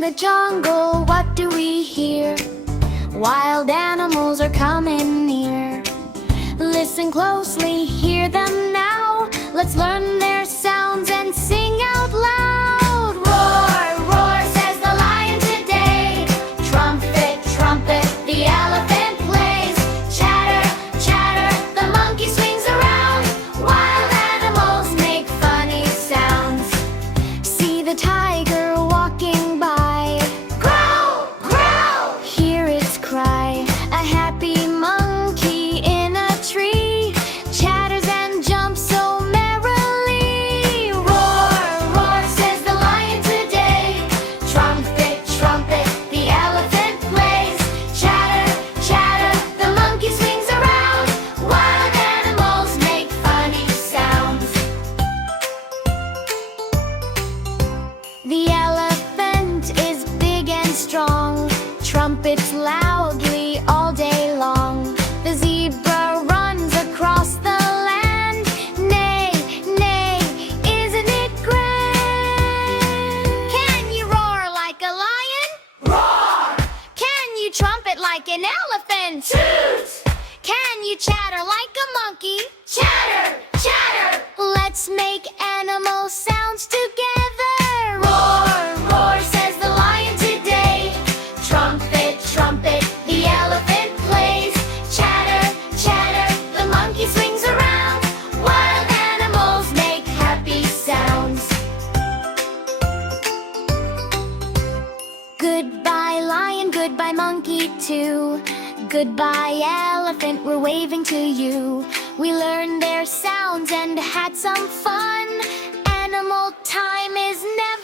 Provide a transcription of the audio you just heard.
In the jungle, what do we hear? Wild animals are coming near. Listen closely, hear them now. Let's learn their sounds and sing out loud. Roar, roar, says the lion today. Trumpet, trumpet, the elephant plays. Chatter, chatter, the monkey swings around. Wild animals make funny sounds. See the tiger walking by. Growl, growl, hear its cry. A happy monkey in a tree chatters and jumps so merrily. Roar, roar, says the lion today. Trumpet, trumpet, the elephant plays. Chatter, chatter, the monkey swings around. Wild animals make funny sounds. The elephant is big and strong, trumpets loudly all day long. The zebra runs across the land. Neigh, neigh, isn't it grand? Can you roar like a lion? Roar! Can you trumpet like an elephant? Toot! Can you chatter like a monkey? Chatter, chatter! Let's make animal sounds together. Roar, roar, says the lion today. Trumpet, trumpet, the elephant plays. Chatter, chatter, the monkey swings around. Wild animals make happy sounds. Goodbye lion, goodbye monkey too. Goodbye elephant, we're waving to you. We learned their sounds and had some fun. Animal time is never